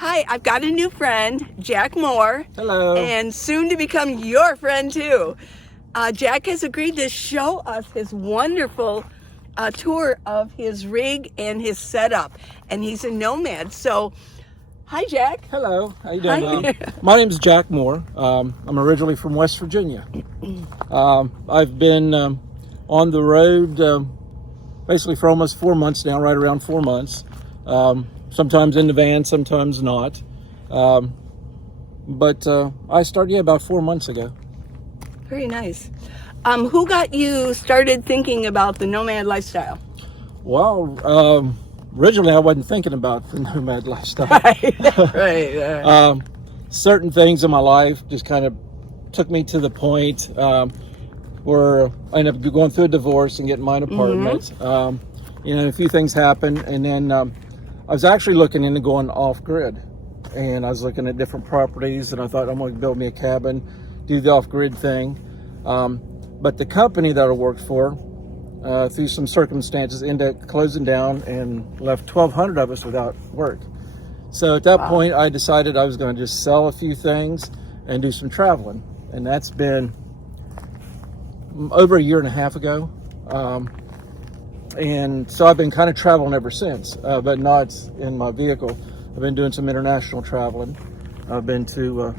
Hi, I've got a new friend, Jack Moore. Hello. And soon to become your friend too. Jack has agreed to show us his wonderful tour of his rig and his setup. And he's a nomad. So, hi Jack. Hello. How you doing? Hi. My name is Jack Moore. I'm originally from West Virginia. I've been on the road basically for almost 4 months now, right around 4 months. Sometimes in the van, sometimes not. But I started about 4 months ago. Very nice. Who got you started thinking about the nomad lifestyle? Well, originally I wasn't thinking about the nomad lifestyle. Right. Certain things in my life just kind of took me to the point where I ended up going through a divorce and getting my own apartment. A few things happened, and then I was actually looking into going off-grid, and I was looking at different properties, and I thought I'm going to build me a cabin, do the off-grid thing. But the company that I worked for, through some circumstances, ended up closing down and left 1,200 of us without work. So at that point, I decided I was going to just sell a few things and do some traveling. And that's been over a year and a half ago. And so I've been kind of traveling ever since, but not in my vehicle. I've been doing some international traveling. I've been to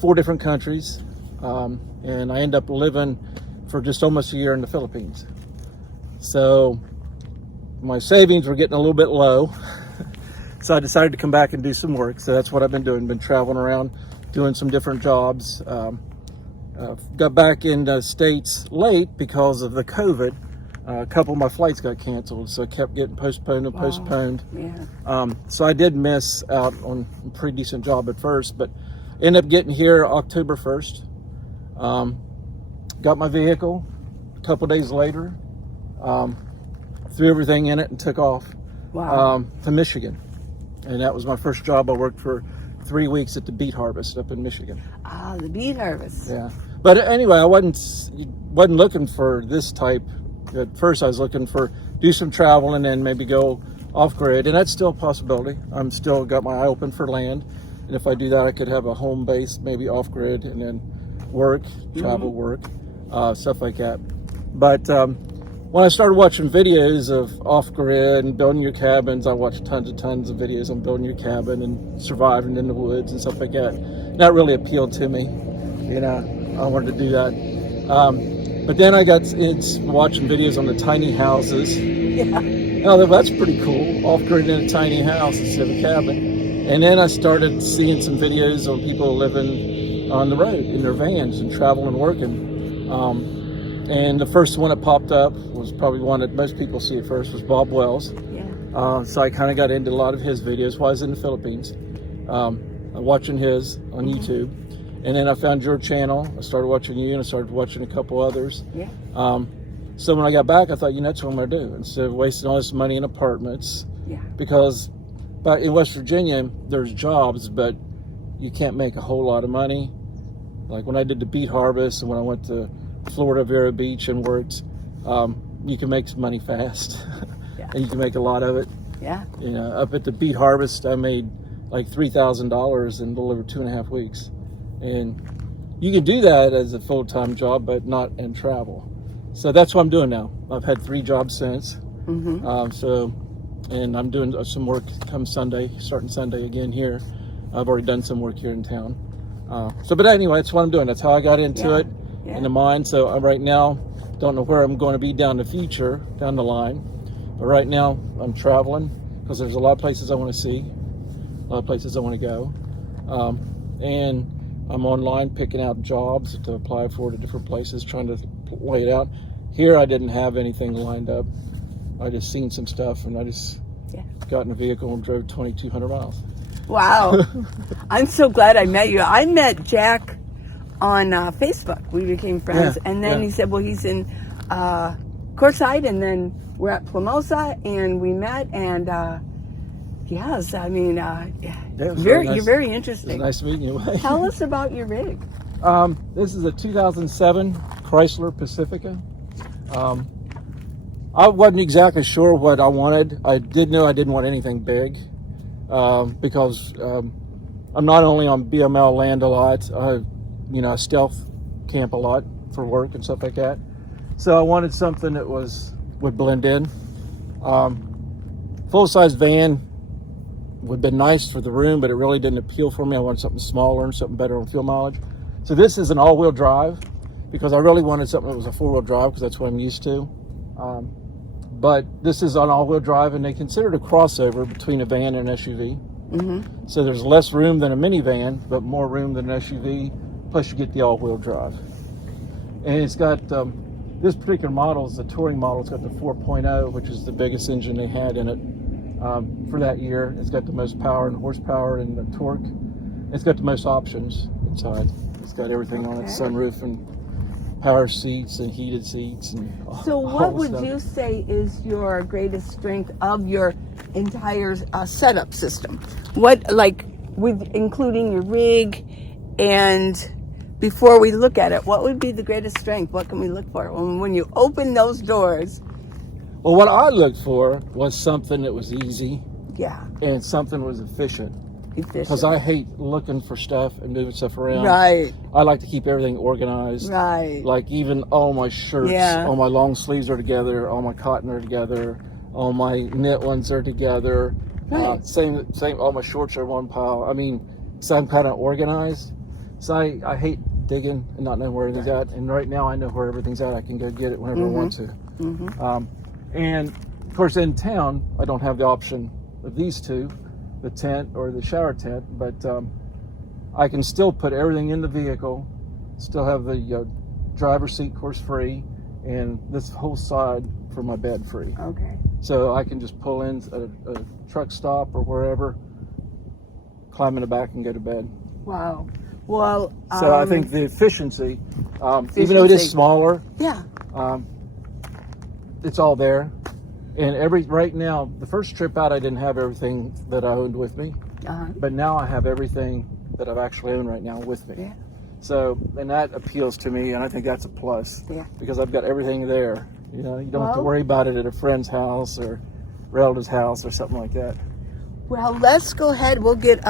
4 different countries, and I ended up living for just almost a year in the Philippines. So my savings were getting a little bit low, so I decided to come back and do some work. So that's what I've been doing. Been traveling around, doing some different jobs. Got back in the States late because of the COVID. A couple of my flights got canceled, so I kept getting postponed and postponed. Yeah. So I did miss out on a pretty decent job at first, but ended up getting here October 1st. Got my vehicle a couple days later, threw everything in it and took off to Michigan. And that was my first job. I worked for 3 weeks at the beet harvest up in Michigan. Ah, the beet harvest. Yeah. But anyway, I wasn't looking for this type. At first I was looking for do some travel and then maybe go off grid, and that's still a possibility. I'm still got my eye open for land, and if I do that I could have a home base maybe off grid and then work, travel, work, stuff like that. But when I started watching videos of off grid and building your cabins, I watched tons of videos on building your cabin and surviving in the woods and stuff like that. That really appealed to me. I wanted to do that. But then I got into watching videos on the tiny houses. Yeah. Oh, that's pretty cool. Off-grid in a tiny house instead of a cabin. And then I started seeing some videos on people living on the road in their vans and traveling and working. And the first one that popped up was probably one that most people see at first, was Bob Wells. Yeah. So I kind of got into a lot of his videos while I was in the Philippines, watching his on YouTube. And then I found your channel. I started watching you, and I started watching a couple others. Yeah. So when I got back, I thought, that's what I'm going to do. Instead of wasting all this money in apartments. Yeah. Because in West Virginia, there's jobs, but you can't make a whole lot of money. Like when I did the beet harvest and when I went to Florida, Vero Beach and worked, you can make some money fast. Yeah. And you can make a lot of it. Yeah. Up at the beet harvest, I made like $3,000 in a little over 2.5 weeks. And you can do that as a full-time job, but not in travel. So that's what I'm doing now. I've had 3 jobs since. And I'm doing some work come Sunday, starting Sunday again here. I've already done some work here in town. But anyway, that's what I'm doing. That's how I got into it in the mine. So I right now don't know where I'm going to be down the future, down the line. But right now I'm traveling because there's a lot of places I want to see, a lot of places I want to go. And I'm online picking out jobs to apply for to different places, trying to lay it out. Here I didn't have anything lined up. I just seen some stuff and I just got in a vehicle and drove 2,200 miles. Wow. I'm so glad I met you. I met Jack on Facebook. We became friends. And then he said, well, he's in Courtside, and then we're at Plamosa, and we met, and yes, I mean, you're very interesting. It was nice meeting you. Tell us about your rig. This is a 2007 Chrysler Pacifica. I wasn't exactly sure what I wanted. I did know I didn't want anything big. because I'm not only on BML land a lot, I stealth camp a lot for work and stuff like that. So I wanted something that would blend in. Full-size van would have been nice for the room, but it really didn't appeal for me. I wanted something smaller and something better on fuel mileage. So this is an all-wheel drive because I really wanted something that was a four-wheel drive because that's what I'm used to. But this is an all-wheel drive, and they consider it a crossover between a van and an SUV. Mm-hmm. So there's less room than a minivan, but more room than an SUV, plus you get the all-wheel drive. And it's got, this particular model is the touring model. It's got the 4.0, which is the biggest engine they had in it for that year. It's got the most power and horsepower and the torque. It's got the most options inside. It's got everything on it, sunroof and power seats and heated seats. And so what would you say is your greatest strength of your entire setup system? What, like, with including your rig, and before we look at it, what would be the greatest strength? What can we look for when you open those doors? Well, what I looked for was something that was easy. Yeah. And something was efficient. Because I hate looking for stuff and moving stuff around. Right. I like to keep everything organized. Right. Like even all my shirts, all my long sleeves are together, all my cotton are together, all my knit ones are together. Right. Same. All my shorts are one pile. I mean, so I'm kind of organized. So I hate digging and not knowing where everything's at. And right now I know where everything's at. I can go get it whenever I want to. Mm-hmm. And of course, in town, I don't have the option of these two, the tent or the shower tent, but I can still put everything in the vehicle, still have the driver's seat, of course, free, and this whole side for my bed free. Okay. So I can just pull in a truck stop or wherever, climb in the back and go to bed. Wow. Well, so I think the efficiency, even though it is smaller, it's all there. And right now, the first trip out, I didn't have everything that I owned with me. But now I have everything that I've actually owned right now with me. Yeah. So, and that appeals to me, and I think that's a plus. Yeah. Because I've got everything there. You know, you don't have to worry about it at a friend's house or relative's house or something like that. Well, let's go ahead. We'll get,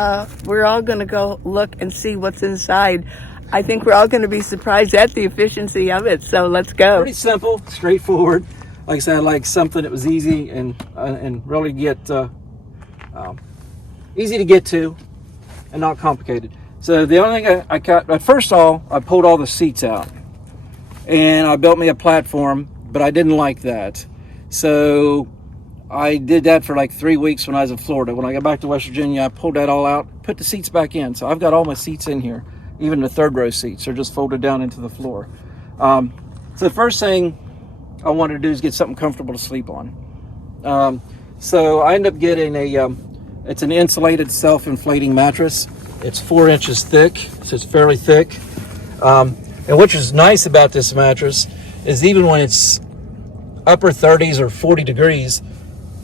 we're all going to go look and see what's inside. I think we're all going to be surprised at the efficiency of it. So let's go. Pretty simple, straightforward. Like I said, I like something that was easy and really easy to get to and not complicated. So the only thing I got, first of all, I pulled all the seats out and I built me a platform, but I didn't like that. So I did that for like 3 weeks when I was in Florida. When I got back to West Virginia, I pulled that all out, put the seats back in. So I've got all my seats in here, even the third row seats are just folded down into the floor. So the first thing I wanted to do is get something comfortable to sleep on. So I ended up getting it's an insulated self-inflating mattress. It's 4 inches thick, so it's fairly thick. And which is nice about this mattress is even when it's upper 30s or 40 degrees,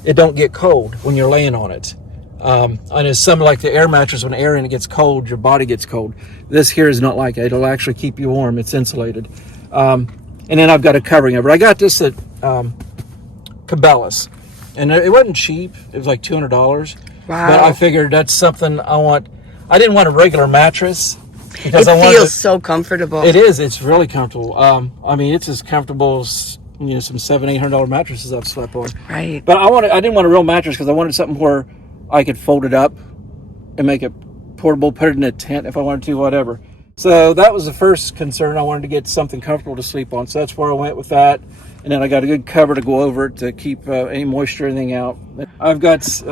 it don't get cold when you're laying on it. And it's something like the air mattress, when air in it gets cold, your body gets cold. This here is not like it. It'll actually keep you warm. It's insulated. And then I've got a covering over it. I got this at Cabela's, and it wasn't cheap. It was like $200. Wow. But I figured that's something I want. I didn't want a regular mattress because it feels so comfortable. It is. It's really comfortable. I mean, it's as comfortable as some $700-800 mattresses I've slept on. Right. But I didn't want a real mattress because I wanted something where I could fold it up and make it portable, put it in a tent if I wanted to, whatever. So that was the first concern. I wanted to get something comfortable to sleep on. So that's where I went with that. And then I got a good cover to go over it to keep any moisture or anything out. I've got this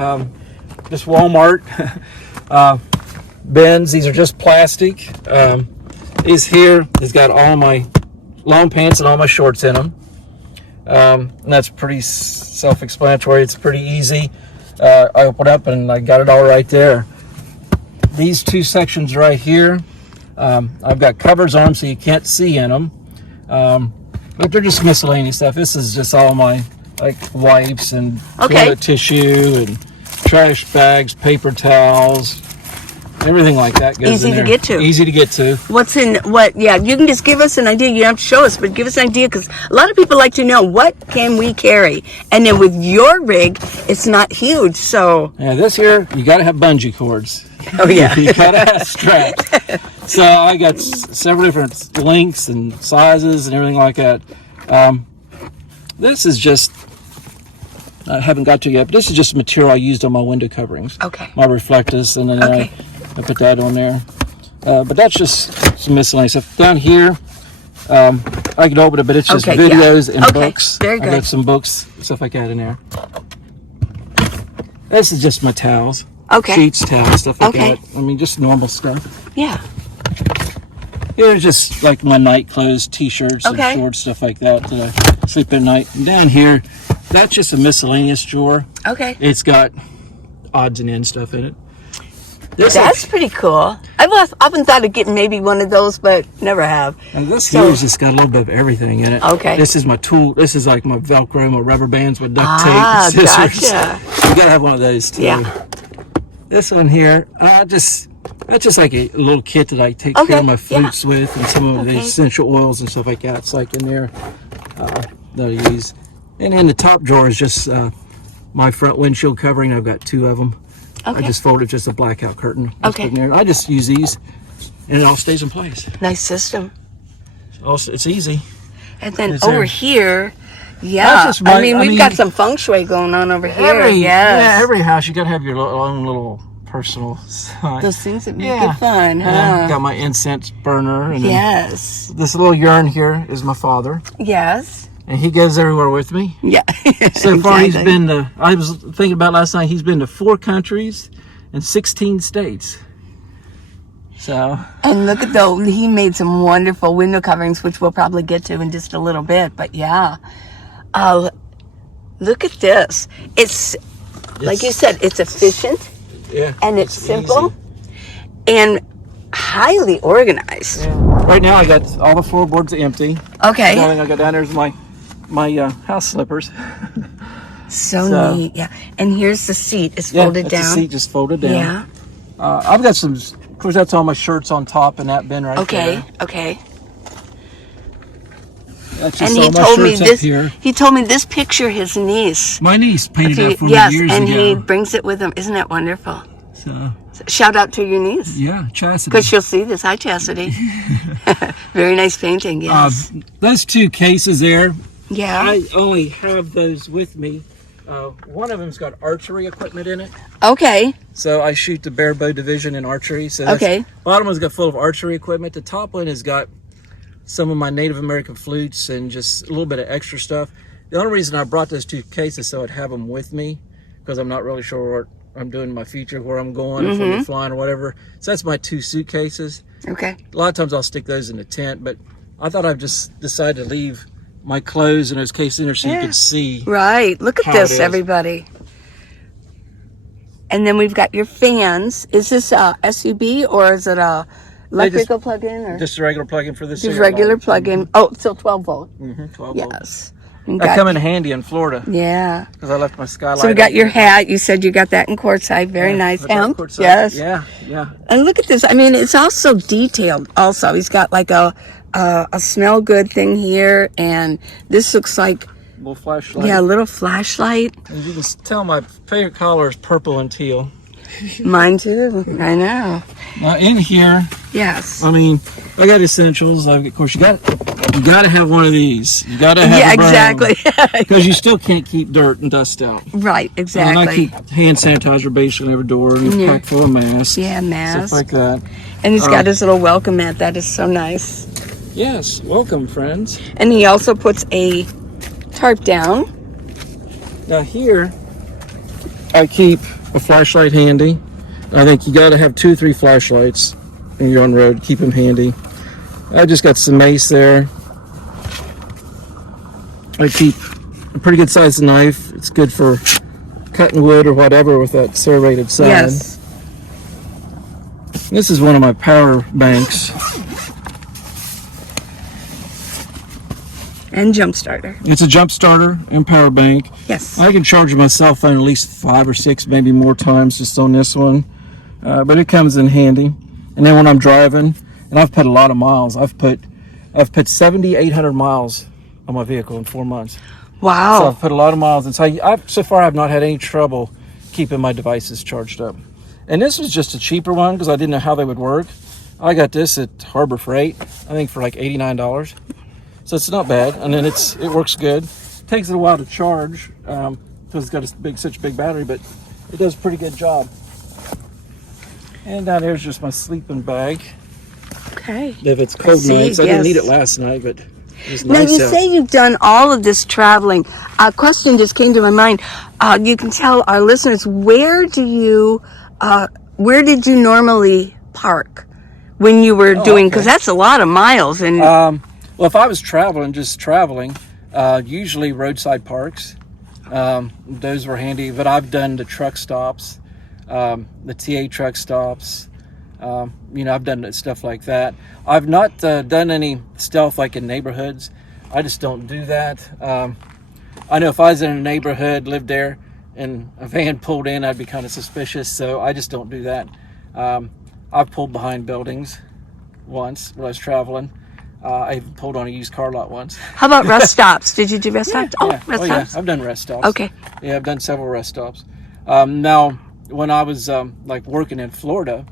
Walmart bins. These are just plastic. These here has got all my long pants and all my shorts in them. And that's pretty self-explanatory. It's pretty easy. I opened up and I got it all right there. These two sections right here, I've got covers on them so you can't see in them, but they're just miscellaneous stuff. This is just all my wipes and toilet tissue and trash bags, paper towels, everything like that goes Easy in to there. get to. Easy to get to. What's in what? Yeah, you can just give us an idea. You don't have to show us, but give us an idea because a lot of people like to know what can we carry. And then with your rig, it's not huge, so. Yeah, this here you got to have bungee cords. Oh yeah. You got to have straps. So I got several different lengths and sizes and everything like that. This is just. I haven't got to yet, but this is just material I used on my window coverings. Okay. My reflectors, and then Okay. I put that on there. But that's just some miscellaneous stuff. Down here, I can open it, but it's just Okay, videos yeah. and Okay, books. very I good. got some books, stuff like that in there. This is just my towels. Okay. Sheets, towels, stuff like Okay. that. I mean, just normal stuff. Yeah. Here's just like my night clothes, t-shirts, Okay. and shorts, stuff like that I sleep at night. And down here, that's just a miscellaneous drawer. Okay. It's got odds and ends stuff in it. That's pretty cool. I've often thought of getting maybe one of those, but never have. And this So- here has just got a little bit of everything in it. Okay. This is my tool. This is like my Velcro, my rubber bands, my duct Ah, tape, scissors. gotcha. You gotta have one of those too. Yeah. This one here, that's just like a little kit that I take Okay, care of my yeah. fruits with, and some of the Okay. essential oils and stuff like that. It's like in there that I use. And in the top drawer is just my front windshield covering. I've got 2 of them. Okay. I just folded just a blackout curtain. Just Okay. put in there. I just use these, and it all stays in place. Nice system. Also, it's easy. And then It's over there. here, yeah. That's just my- I mean, I we've mean- got some feng shui going on over here. Yes. Every house you gotta have your own little personal sign. Those things that make Yeah. it fun, huh? Yeah, got my incense burner, and then Yes. this little urn here is my father, Yes. and he goes everywhere with me. Yeah. So far, he's Exactly. been to. I was thinking about last night. He's been to 4 countries and 16 states. So And look at he made some wonderful window coverings, which we'll probably get to in just a little bit. But yeah, look at this. It's like you said, it's efficient yeah, and it's simple easy. and highly organized. Yeah. Right now, I got all the floorboards empty. Okay, The only thing I got down there is my house slippers. so neat. Yeah, and here's the seat. It's Yeah, folded that's down. the seat just folded down. Yeah. I've got some. Of course, that's all my shirts on top in that bin right Okay. there. Okay. That's And just he all my told me shirts up this. here. He told me this picture. His niece. My niece painted that for me Yes, years and he ago. brings it with him. Isn't that wonderful? So, Shout out to your niece. yeah, Chastity. Because she'll see this. Hi, Chastity. Very nice painting, yes. Those 2 cases there, Yeah. I only have those with me. One of them's got archery equipment in it. Okay. So I shoot the bare bow division in archery. So that's, Okay. bottom one's got full of archery equipment. The top one has got some of my Native American flutes and just a little bit of extra stuff. The only reason I brought those 2 cases so I'd have them with me, because I'm not really sure what I'm doing in my future, where I'm going, if I'm flying or whatever. So that's my 2 suitcases. Okay. A lot of times I'll stick those in the tent, but I thought I'd just decide to leave my clothes in those cases in there so you could see. Right. Look at How it this, is. everybody. And then we've got your fans. Is this a SUB or is it a electrical plug-in or Just a regular plug-in for this. just regular plug-in? Oh, still 12 volt. 12 volt. Yes. And That got- come in handy in Florida yeah. because I left my skylight. So we got up. your hat. You said you got that in quartzite. Very nice. Put that Hemp. courtside. Yes. Yeah, yeah. And look at this. I mean, it's also detailed. Also, he's got like a smell good thing here, and this looks like Little flashlight. a little flashlight. As you can tell, my favorite color is purple and teal. Mine too. I know. Now in here, Yes. I mean, I got essentials. Of course, you got to have one of these. You got to have. Yeah. Exactly. Because you still can't keep dirt and dust out. Right. And I Exactly. keep hand sanitizer basically every door and Yeah. pack full of masks. Yeah, mask. Stuff like that. And he's got his little welcome mat. That is so nice. Yes, welcome, friends. And he also puts a tarp down. Now here, I keep a flashlight handy. I think you got to have 2 or 3 flashlights when you're on the road. Keep them handy. I just got some mace there. I keep a pretty good sized knife. It's good for cutting wood or whatever with that serrated side. Yes. This is one of my power banks. And jump starter. It's a jump starter and power bank. Yes. I can charge my cell phone at least 5 or 6, maybe more times just on this one. but it comes in handy. And then when I'm driving, and I've put a lot of miles. I've put 7,800 miles on my vehicle in 4 months. Wow. So I've put a lot of miles, and so far I've not had any trouble keeping my devices charged up. And this was just a cheaper one because I didn't know how they would work. I got this at Harbor Freight, I think for like $89. So it's not bad, and then it works good. It takes it a while to charge because it's got such a big battery, but it does a pretty good job. And down here's just my sleeping bag. Okay. If it's cold nights, I didn't need it last night, but it's nice Now, you say you've done all of this traveling. A question just came to my mind. You can tell our listeners, where did you normally park when you were doing, because that's a lot of miles. And well, if I was traveling, usually roadside parks. Those were handy, but I've done the truck stops, the TA truck stops. I've done stuff like that. I've not done any stealth like in neighborhoods. I just don't do that. I know if I was in a neighborhood, lived there, and a van pulled in, I'd be kind of suspicious. So I just don't do that. I've pulled behind buildings once when I was traveling. I even pulled on a used car lot once. How about rest stops? Did you do rest stops? Rest stops. I've done rest stops. Okay. Yeah, I've done several rest stops. Now, when I was working in Florida,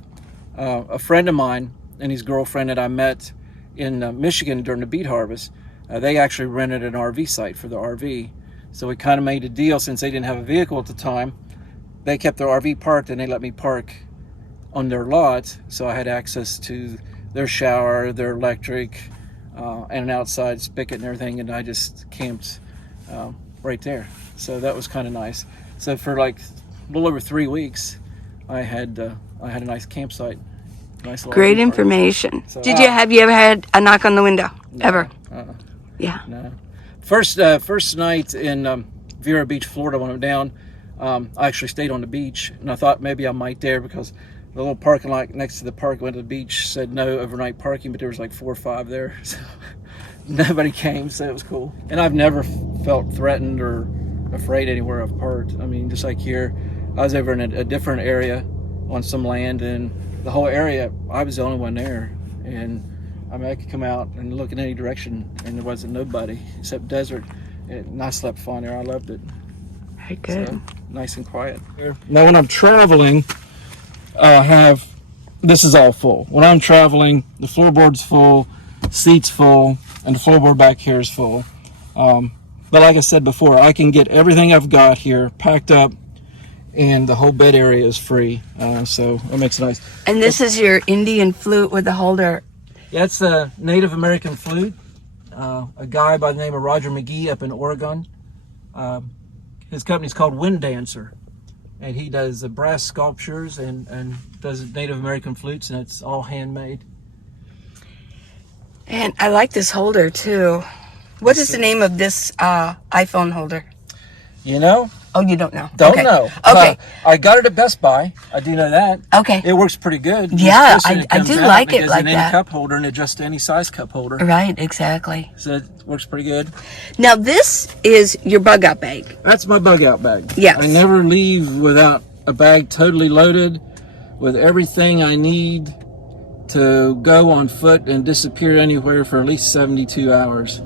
a friend of mine and his girlfriend that I met in Michigan during the beet harvest, they actually rented an RV site for the RV. So we kind of made a deal. Since they didn't have a vehicle at the time, they kept their RV parked and they let me park on their lot. So I had access to their shower, their electric, and an outside spigot and everything. And I just camped right there. So that was kind of nice. So for like a little over 3 weeks, I had a nice campsite. Nice great information. So, have you ever had a knock on the window? No, ever? Yeah. No. First night in Vero Beach, Florida, when I'm down, I actually stayed on the beach, and I thought maybe I might there because the little parking lot next to the park went to the beach said no overnight parking, but there was like 4 or 5 there, so nobody came, so it was cool. And I've never felt threatened or afraid anywhere I've parked. I mean, just like here, I was over in a different area on some land, and the whole area, I was the only one there, and I mean, I could come out and look in any direction and there wasn't nobody except desert, and I slept fine there. I loved it. Very good. So, nice and quiet. Now when I'm traveling, this is all full. When I'm traveling, the floorboard's full, seat's full, and the floorboard back here is full. But like I said before, I can get everything I've got here packed up, and the whole bed area is free, so it makes it nice. And this is your Indian flute with the holder. Yeah, it's a Native American flute. A guy by the name of Roger McGee up in Oregon. His company's called Wind Dancer, and he does brass sculptures and does Native American flutes, and it's all handmade. And I like this holder too. What is the name of this iPhone holder? You know? Oh, you don't know? Don't know. Okay. I got it at Best Buy. I do know that. Okay. It works pretty good. Yeah, I do like it like that. Any cup holder, and adjusts to any size cup holder. Right, exactly. So it works pretty good. Now this is your bug out bag. That's my bug out bag. Yes. I never leave without a bag totally loaded with everything I need to go on foot and disappear anywhere for at least 72 hours.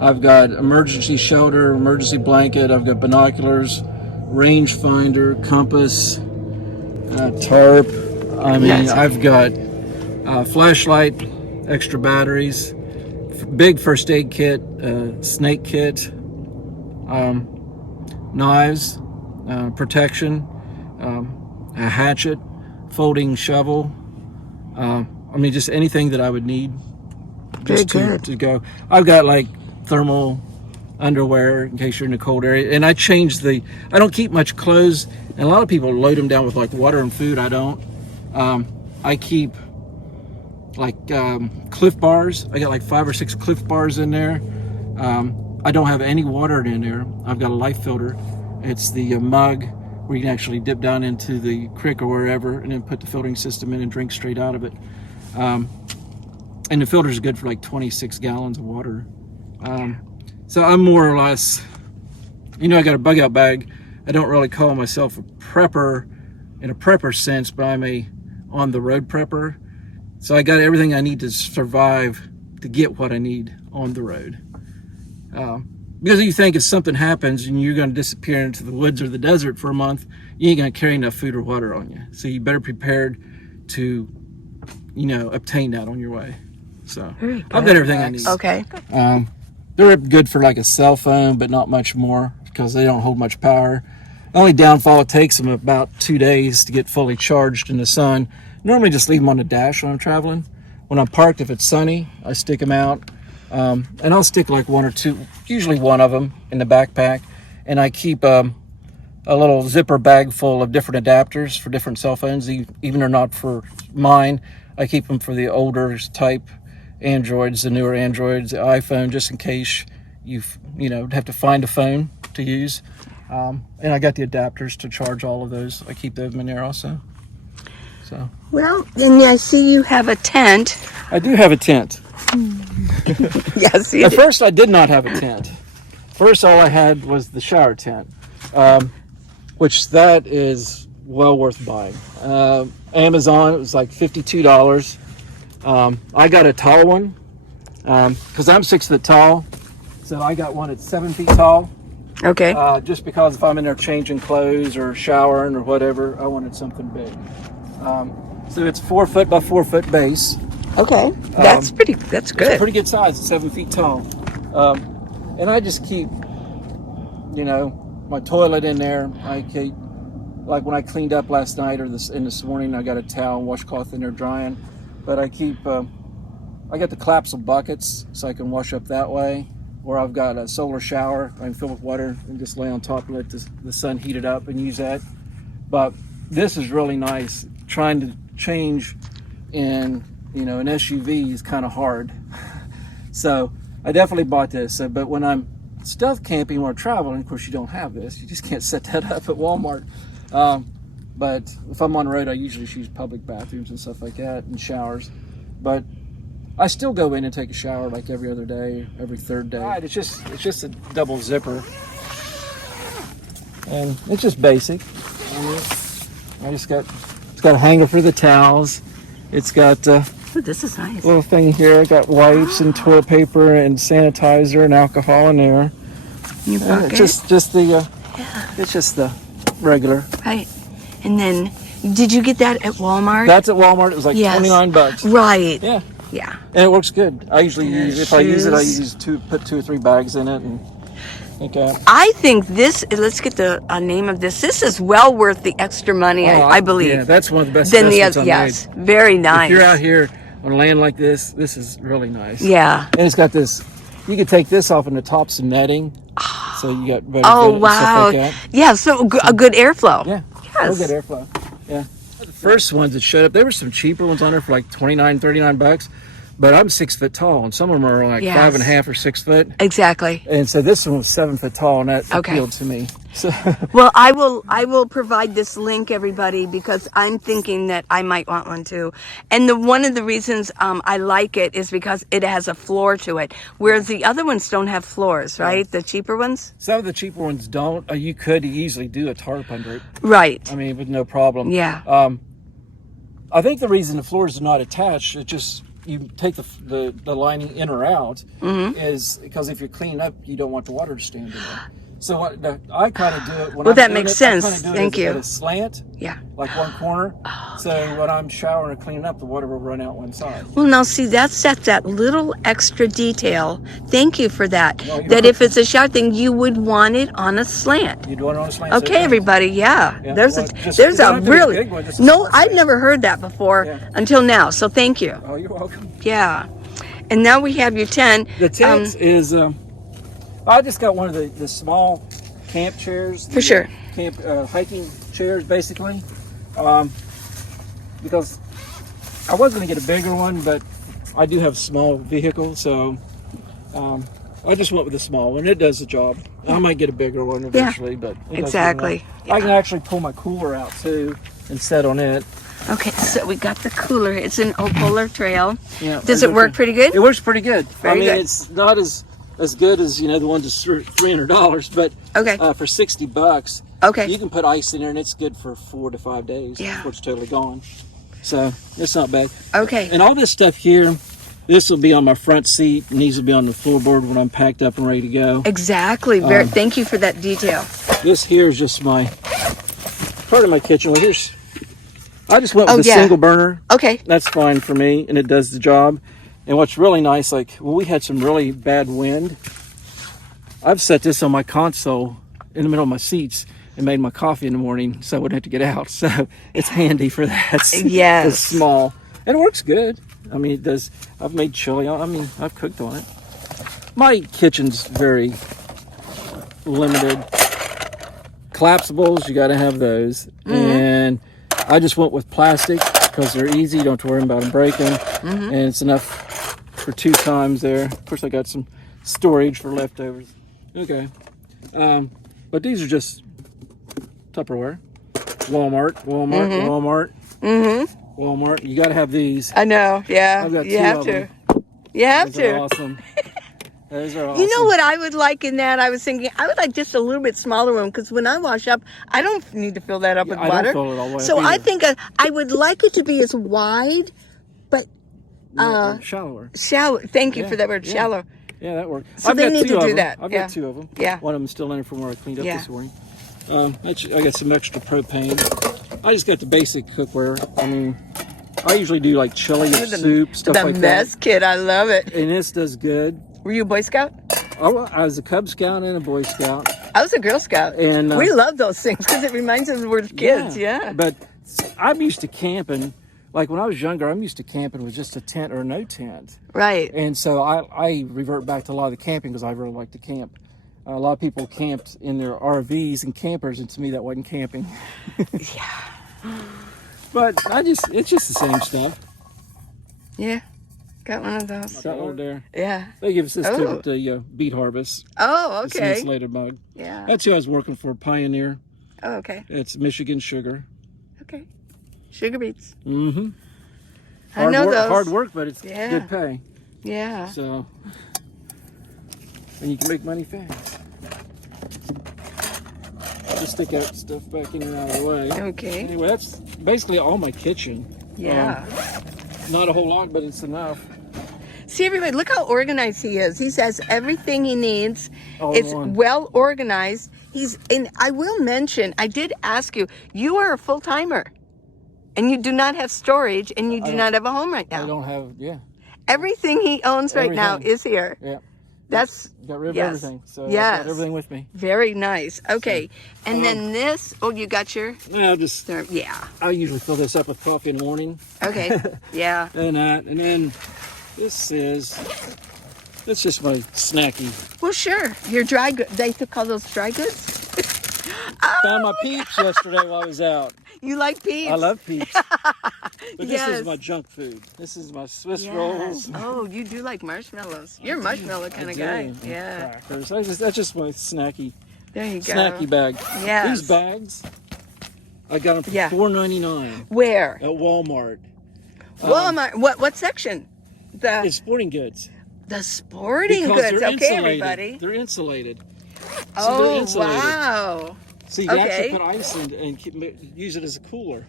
I've got emergency shelter, emergency blanket, I've got binoculars, range finder, compass, tarp. I mean, I've got flashlight, extra batteries, big first aid kit, snake kit, knives, protection, a hatchet, folding shovel. I mean, just anything that I would need just to go. I've got like thermal underwear in case you're in a cold area, and I don't keep much clothes, and a lot of people load them down with like water and food. I don't. I keep like Cliff Bars. I got like 5 or 6 Cliff Bars in there. I don't have any water in there. I've got a life filter. It's the mug where you can actually dip down into the creek or wherever and then put the filtering system in and drink straight out of it. And the filter is good for like 26 gallons of water. So I'm more or less, I got a bug out bag. I don't really call myself a prepper in a prepper sense, but I'm a on-the-road prepper. So I got everything I need to survive to get what I need on the road. Because you think if something happens and you're going to disappear into the woods or the desert for a month, you ain't going to carry enough food or water on you. So you better prepared to, obtain that on your way. So I've got everything I need. Okay. They're good for like a cell phone, but not much more because they don't hold much power. The only downfall, it takes them about 2 days to get fully charged in the sun. Normally just leave them on the dash when I'm traveling. When I'm parked, if it's sunny, I stick them out. And I'll stick like one or two, usually one of them in the backpack. And I keep a little zipper bag full of different adapters for different cell phones. Even they're not for mine. I keep them for the older type Androids, the newer Androids, the iPhone, just in case you have to find a phone to use. And I got the adapters to charge all of those. I keep them in there also. So. Well, then I see you have a tent. I do have a tent. Yes, you At do. first, I did not have a tent. First, all I had was the shower tent, which that is well worth buying. Amazon, it was like $52. I got a tall one because I'm 6 foot tall, so I got one that's 7 feet tall. Okay. Just because if I'm in there changing clothes or showering or whatever, I wanted something big. So it's 4 foot by 4 foot base. Okay. That's good. It's a pretty good size. It's 7 feet tall. And I just keep, my toilet in there. I keep, like when I cleaned up last night or this morning, I got a towel and washcloth in there drying. But I keep, I got the collapsible buckets so I can wash up that way. Or I've got a solar shower I can fill with water and just lay on top and let the sun heat it up and use that. But this is really nice. Trying to change in, an SUV is kind of hard. So I definitely bought this. But when I'm stealth camping or traveling, of course you don't have this. You just can't set that up at Walmart. But if I'm on the road, I usually use public bathrooms and stuff like that and showers. But I still go in and take a shower like every other day, every third day. Right, it's just a double zipper, and it's just basic. It's got a hanger for the towels. It's got Ooh, this is nice. a little thing here. I got wipes and toilet paper and sanitizer and alcohol in there. Your pocket. It's just the regular. Right. And then, did you get that at Walmart? That's at Walmart. It was like $29. Right. Yeah. Yeah. And it works good. I usually I use it, I put 2 or 3 bags in it and okay. I think let's get the name of this. This is well worth the extra money, I believe. Yeah, that's one of the best Than the investments other, I yes. made. Very nice. If you're out here on land like this is really nice. Yeah. And it's got this, you can take this off and the top some netting. So you got better Oh, fit and wow. stuff like that. Yeah, so a good airflow. Yeah. Yes. Real good airflow. Yeah. The first ones that showed up, there were some cheaper ones on there for like $29, $39. But I'm 6 foot tall, and some of them are like 5.5 or 6 foot. Exactly. And so this one was 7 foot tall, and that appealed to me. So. Well, I will provide this link, everybody, because I'm thinking that I might want one too. And one of the reasons I like it is because it has a floor to it, whereas the other ones don't have floors, right? Yeah. The cheaper ones. Some of the cheaper ones don't. You could easily do a tarp under it. Right. I mean, with no problem. Yeah. I think the reason the floors are not attached, it just. You take the lining in or out is because if you're cleaning up, you don't want the water to stand in there. So I kind of do it when that makes sense. Thank you. At a slant, like one corner. When I'm showering or cleaning up, the water will run out one side. Well, now see, that's that little extra detail. Thank you for that. That if it's a shower thing, you would want it on a slant. You'd want it on a slant. Okay, everybody. Yeah. There's a really I've never heard that before until now. So thank you. Oh, you're welcome. Yeah. And now we have your tent. The tent is. I just got one of the small camp chairs. For sure. Camp hiking chairs, basically. Because I was going to get a bigger one, but I do have a small vehicle, so I just went with a small one. It does the job. I might get a bigger one eventually, but exactly. I can actually pull my cooler out too and set on it. Okay, so we got the cooler. It's an Opolar Trail. Yeah. Does it work pretty good? It works pretty good. Very good. It's not as good as the ones that's $300, but Okay. For $60. Okay. You can put ice in there, and it's good for 4 to 5 days before it's totally gone. So it's not bad. Okay. And all this stuff here, this will be on my front seat, and these will be on the floorboard when I'm packed up and ready to go. Exactly. Thank you for that detail. This here is just my part of my kitchen. Well, I just went with a single burner. Okay. That's fine for me, and it does the job. And what's really nice, like, when we had some really bad wind, I've set this on my console in the middle of my seats and made my coffee in the morning so I wouldn't have to get out. So it's handy for that. Yes. It's small. And it works good. I mean, it does. I've made chili. I mean, I've cooked on it. My kitchen's very limited. Collapsibles, you got to have those. And I just went with plastic because they're easy. You don't have to worry about them breaking. And it's enough for 2 times there. Of course, I got some storage for leftovers. Okay. But these are just Tupperware. Walmart. Walmart. You got to have these. I know. Yeah. I've got you 2 have of to. them. You have Those to. are awesome. Those are awesome. You know what I would like in that? I was thinking I would like just a little bit smaller one because when I wash up, I don't need to fill that up with I water. don't fill it all the way So up I either. think I would like it to be as wide, but shallower. shallow. Thank you for that word, Yeah. shallow. Yeah, that works. So they need to do that. I've got 2 of them. Yeah. One of them's still in there from where I cleaned up Yeah. this morning. I got some extra propane. I just got the basic cookware. I mean, I usually do like chili or soup, stuff like The mess kit, I love it. that. And this does good. Were you a Boy Scout? Oh, I was a Cub Scout and a Boy Scout. I was a Girl Scout. And we love those things because it reminds us we're kids. Yeah. But I'm used to camping. Like when I was younger, I'm used to camping with just a tent or no tent. Right. And so I revert back to a lot of the camping because I really like to camp. A lot of people camped in their RVs and campers, and to me that wasn't camping. Yeah. But it's just the same stuff. Yeah. Got one of those. Got one there. Yeah. They give us this to the beet harvest. Oh, It's an okay. insulated mug. Yeah. That's who I was working for, Pioneer. Oh, okay. It's Michigan Sugar. Okay. Sugar beets. Mm-hmm. I know those. Hard work, but it's good pay. Yeah. So, and you can make money fast. I'll just stick out stuff back in and out of the way. Okay. Anyway, that's basically all my kitchen. Yeah. Not a whole lot, but it's enough. See, everybody, look how organized he is. He says everything he needs. All in It's one. well organized. And I will mention, I did ask you, you are a full timer, and you do not have storage, and you do not have a home right now. I don't have, Everything he owns right now Everything. is here. Yeah. That's Got rid of yes. everything. So Yes. I've got everything with me. very nice. Okay, and then this. Oh, you got your. Now just, Yeah. I usually fill this up with coffee in the morning. Okay. Yeah. And then this is, that's just my snacky. Well, sure. Your dry goods. They call those dry goods. Found my peeps yesterday while I was out. You like peeps? I love peeps. But this Yes. is my junk food. This is my Swiss rolls. Oh, you do like marshmallows. You're a marshmallow kind of I guy. do. Yeah. Crackers. That's just my snacky There you go. snacky bag. Yes. These bags, I got them for Yeah. $4.99 Where? at Walmart. Walmart. What section? It's sporting goods. The sporting Because goods. they're Okay, insulated. everybody. They're insulated. So Oh, they're insulated. wow. So you can Okay. actually put ice in and use it as a cooler.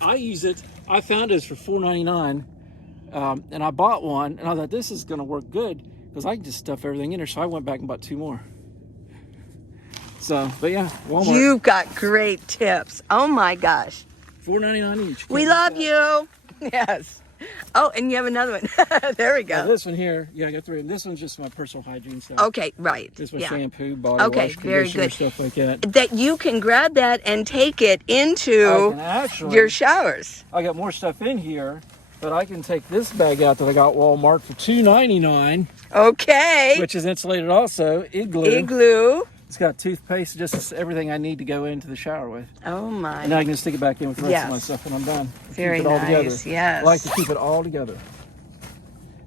I use it. I found it for $4.99, and I bought one, and I thought this is going to work good because I can just stuff everything in there. So I went back and bought 2 more. So, but yeah, Walmart. You've got great tips. Oh my gosh. $4.99 each. We Can't love beat that. you. Yes. Oh, and you have another one. There we go. This one here, I got 3. And this one's just my personal hygiene stuff. Okay, right. This one's Yeah. shampoo, body Okay, wash, very conditioner, good. stuff like that. That you can grab that and take it I into can actually, your showers. I got more stuff in here, but I can take this bag out that I got at Walmart for $2.99, Okay. which is insulated also. Igloo. It's got toothpaste, just everything I need to go into the shower with. Oh my. And now I can just stick it back in with the rest of my Yes. stuff, and I'm done. Very keep it all nice. together. Yes. I like to keep it all together.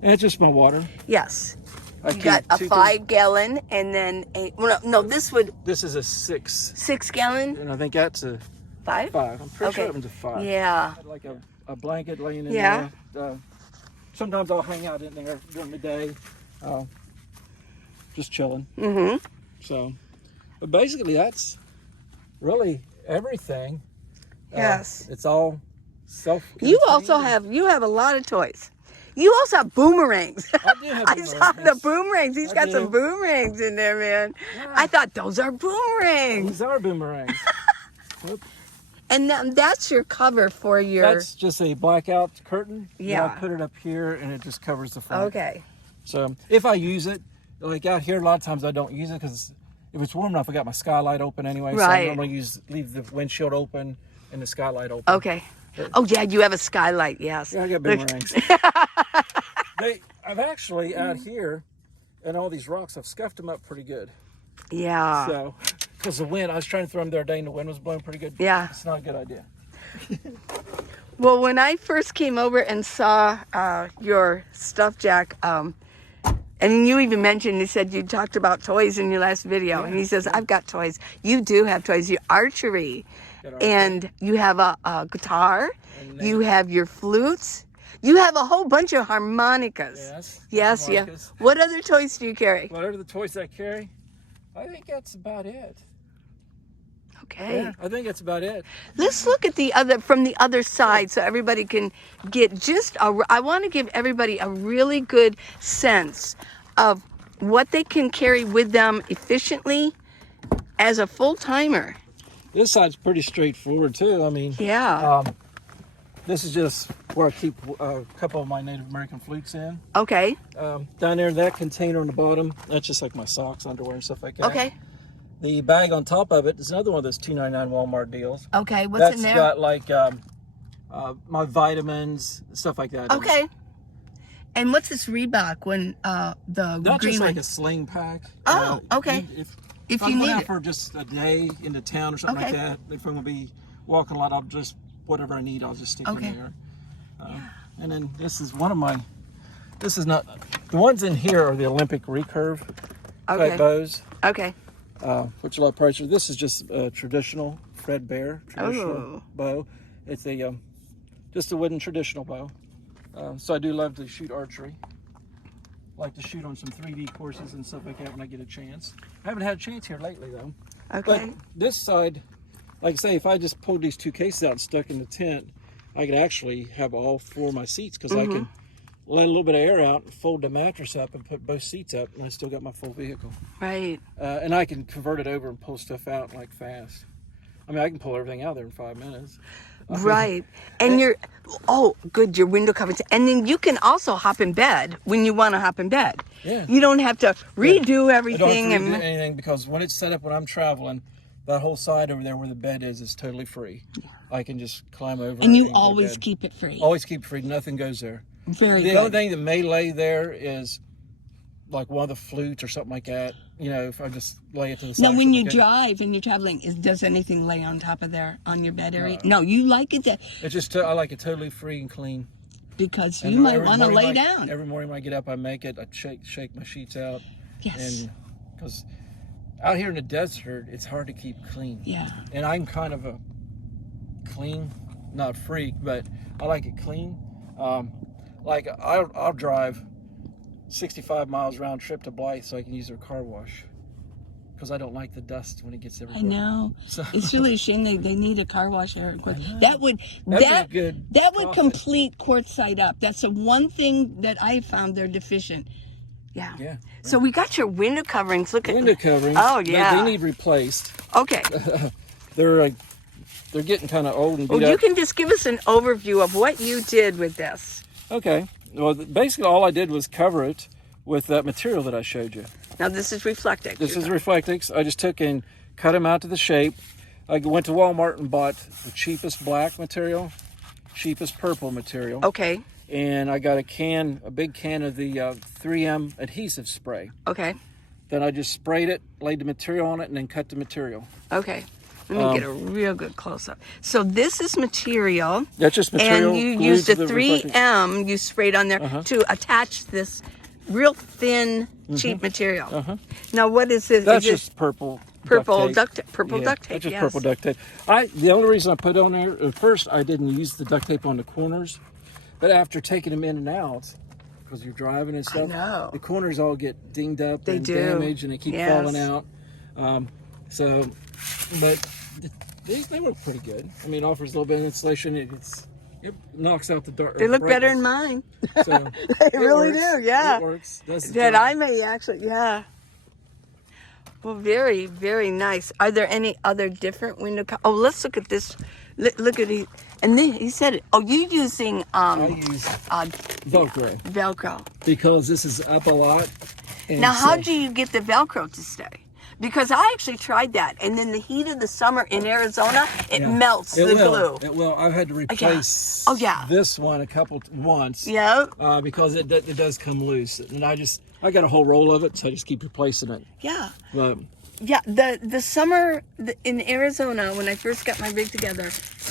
And it's just my water. Yes. I You keep got a 2 5-gallon and then a. Well, no, this would This is a 6, 6-gallon. and I think that's a 5. 5. I'm pretty sure Okay. that one's a 5. Yeah. I had like a blanket laying in Yeah. there. Sometimes I'll hang out in there during the day, just chilling. Mm-hmm. So, But basically, that's really everything. Yes. It's all self-contained. You have a lot of toys. You also have boomerangs. I do have I saw boomerangs. the boomerangs. He's got some boomerangs in there, man. Yeah. I thought those are boomerangs. These are boomerangs. Whoop. And that's your cover for your... That's just a blackout curtain. Yeah. I put it up here, and it just covers the front. Okay. So if I use it, like out here, a lot of times I don't use it because if it's warm enough, I got my skylight open anyway. Right. So I normally leave the windshield open and the skylight open. Okay. Oh, yeah, you have a skylight, yes. Yeah, I got boomerangs. I've actually, out here, and all these rocks, I've scuffed them up pretty good. Yeah. So, because the wind, I was trying to throw them the other day, and the wind was blowing pretty good. Yeah. It's not a good idea. Well, when I first came over and saw your stuff, Jack, and you even mentioned, you said you talked about toys in your last video, and he says, I've got toys. You do have toys. You archery, and you have a guitar, you have your flutes, you have a whole bunch of harmonicas. Yes, harmonicas. Yeah. What other toys do you carry? What are the toys I carry? I think that's about it. Okay. Yeah, I think that's about it. Let's look at from the other side so everybody can get I want to give everybody a really good sense of what they can carry with them efficiently as a full-timer. This side's pretty straightforward too. I mean, yeah. This is just where I keep a couple of my Native American flutes in. Okay. Down there in that container on the bottom, that's just like my socks, underwear, and stuff like that. Okay. The bag on top of it is another one of those $2.99 Walmart deals. Okay, what's in there? That's got like my vitamins, stuff like that. Okay. And what's this Reebok when the That's green just one? like a sling pack. Oh, okay. If you I'm going need out it. for just a day into town or something like that, if I'm going to be walking a lot, I'll just, whatever I need, I'll just stick in there. And then this is one of my, this is not, the ones in here are the Olympic recurve type bows. Okay. Which are a lot pricier. This is just a traditional Fred Bear traditional bow. It's a just a wooden traditional bow. So I do love to shoot archery. Like to shoot on some 3D courses and stuff like that when I get a chance. I haven't had a chance here lately though. Okay. But this side, like I say, if I just pulled these two cases out and stuck in the tent, I could actually have all four of my seats because I can let a little bit of air out and fold the mattress up and put both seats up, and I still got my full vehicle. Right. And I can convert it over and pull stuff out like fast. I mean, I can pull everything out there in 5 minutes. Right. And your window covers. And then you can also hop in bed when you want to hop in bed. Yeah. You don't have to redo everything. I don't have to redo anything because when it's set up when I'm traveling, that whole side over there where the bed is totally free. Yeah. I can just climb over. And you always keep it free. Always keep it free. Nothing goes there. Very good. The only thing that may lay there is like one of the flutes or something like that. You know, if I just lay it to the side. Now, when you drive and you're traveling, does anything lay on top of there on your bed area? No, you like it that. It's just I like it totally free and clean. Because you might want to lay down. Every morning when I get up, I make it. I shake my sheets out. Yes. And because out here in the desert, it's hard to keep clean. Yeah. And I'm kind of a clean, not freak, but I like it clean. Like I'll drive 65 miles round trip to Blythe so I can use their car wash because I don't like the dust when it gets everywhere. I know. So. It's really a shame they need a car wash there. That would complete Quartzsite up. That's the one thing that I found they're deficient. Yeah. Yeah. So we got your window coverings. Look at window coverings. Oh yeah. They need replaced. Okay. They're getting kind of old and beat up. You can just give us an overview of what you did with this. Okay. Well, basically all I did was cover it with that material that I showed you. Now this is Reflectix. This is Reflectix. I just took and cut them out to the shape. I went to Walmart and bought the cheapest black material, cheapest purple material. Okay. And I got a big can of the 3M adhesive spray. Okay. Then I just sprayed it, laid the material on it, and then cut the material. Okay. Let me get a real good close-up. So this is material. That's just material. And you used a 3M you sprayed on there to attach this real thin, cheap material. Now what is this? That's just purple duct tape. Purple duct tape, That's just purple duct tape. The only reason I put it on there, at first I didn't use the duct tape on the corners, but after taking them in and out, because you're driving and stuff, the corners all get dinged up and damaged and they keep falling out. So, but they work pretty good. I mean, it offers a little bit of insulation. It knocks out the dark. They look better than brightness. mine. So They really works. do, yeah. It works. Does the That job. I may actually, yeah. Well, very, very nice. Are there any other different window? Oh, let's look at this. Look at it. And then he said, "Oh, you're using I use Velcro Velcro." because this is up a lot. And Now, how so- do you get the Velcro to stay? Because I actually tried that, and then the heat of the summer in Arizona, it Yeah. melts It the will. glue. It will. I've had to replace Oh, yeah. this one once. Yeah, Because it does come loose, and I got a whole roll of it, so I just keep replacing it. yeah. But Yeah, the summer in Arizona, when I first got my rig together,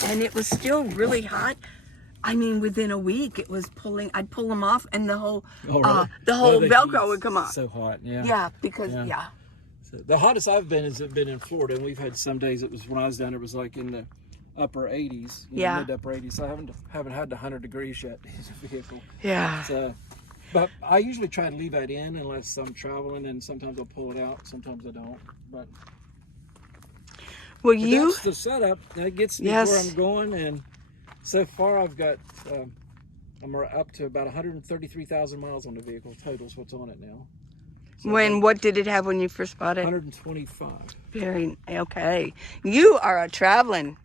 and it was still really hot. I mean, within a week, it was pulling. I'd pull them off, and the whole the Velcro heat's would come off. So hot, yeah. Yeah, because Yeah. So the hottest I've been has been in Florida, and we've had some days. It was when I was down there. It was like in the upper 80s, Yeah. mid upper 80s. So I haven't had the 100 degrees yet in the vehicle. yeah. So, but I usually try to leave that in unless I'm traveling, and sometimes I'll pull it out, sometimes I don't. But Well, you that's the setup. That gets me Yes. where I'm going, and so far I've got I'm up to about 133,000 miles on the vehicle. Total is what's on it now. So what did it have when you first bought it? 125 Very okay. You are a traveling.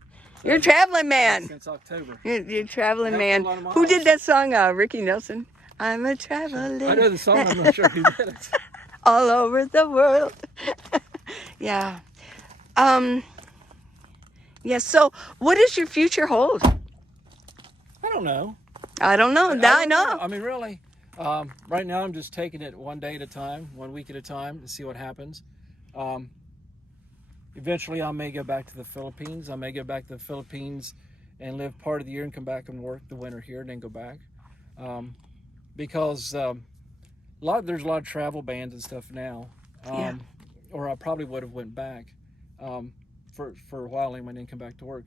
You're a traveling man. since October. You're a traveling That's man. a lot of Who miles. did that song? Ricky Nelson. I'm a traveler. I know the song. I'm not sure who did it. All over the world. Yeah. Yeah, so what does your future hold? I don't know. I don't know. Now I don't know. I mean, really. Right now, I'm just taking it one day at a time, 1 week at a time, to see what happens. Eventually, I may go back to the Philippines. I may go back to the Philippines and live part of the year and come back and work the winter here and then go back. Because there's a lot of travel bans and stuff now. Yeah. Or I probably would have went back for a while and then come back to work.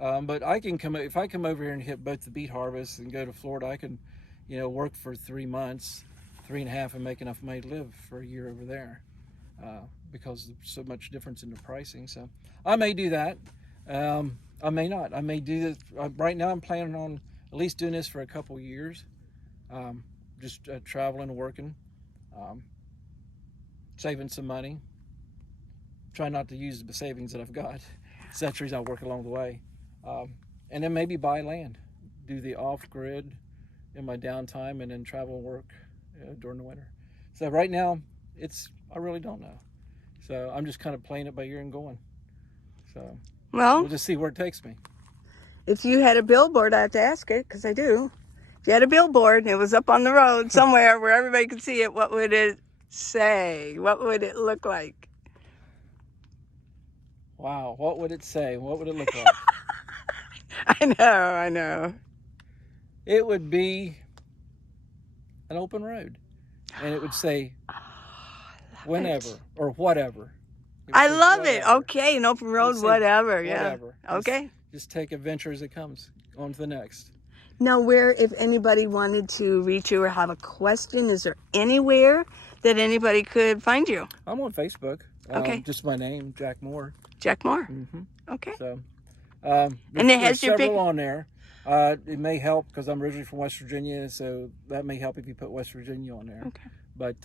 But I can if I come over here and hit both the beet harvest and go to Florida, I can, work for 3 months, 3.5, and make enough money to live for a year over there. Because there's so much difference in the pricing. So I may do that. I may not. I may do this. Right now I'm planning on at least doing this for a couple years. Just traveling and working. Saving some money. Try not to use the savings that I've got. So that's the reason I work along the way. And then maybe buy land. Do the off-grid in my downtime and then travel and work during the winter. So right now, I really don't know. So I'm just kind of playing it by ear and going. So Well, we'll just see where it takes me. if you had a billboard, I have to ask it, because I do. If you had a billboard and it was up on the road somewhere where everybody could see it, what would it say? What would it look like? Wow, what would it say? What would it look like? I know. It would be an open road. And it would say, whenever or whatever. I love it. Whatever. Okay, an open road, Just say whatever. Yeah. Whatever. Okay. Just take adventure as it comes. On to the next. Now, if anybody wanted to reach you or have a question, is there anywhere that anybody could find you? I'm on Facebook. Okay. Just my name, Jack Moore. Jack Moore. Mm-hmm. Okay. So, And it has there's your several pic- on there. It may help because I'm originally from West Virginia, so that may help if you put West Virginia on there. Okay. But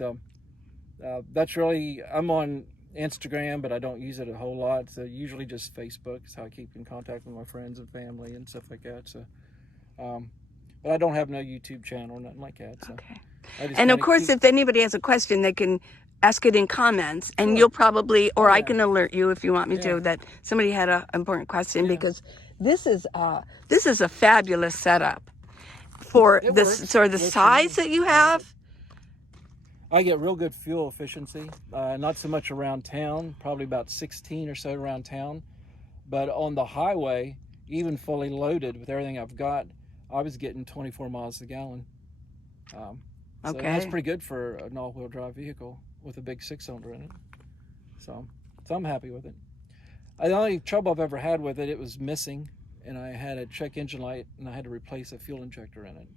that's really, I'm on Instagram, but I don't use it a whole lot. So usually just Facebook is how I keep in contact with my friends and family and stuff like that. So, but I don't have no YouTube channel or nothing like that. So Okay. I just And of kinda course, keep- if anybody has a question, they can ask it in comments, and Sure. you'll probably, or I Yeah. can alert you if you want me Yeah. to, that somebody had an important question, Yeah. because this is a fabulous setup for It the works. sort of the Works for size me. that you have. I get real good fuel efficiency. Not so much around town, probably about 16 or so around town. But on the highway, even fully loaded with everything I've got, I was getting 24 miles a gallon. So Okay. that's pretty good for an all-wheel drive vehicle with a big 6-cylinder in it. So I'm happy with it. The only trouble I've ever had with it was missing, and I had a check engine light, and I had to replace a fuel injector in it.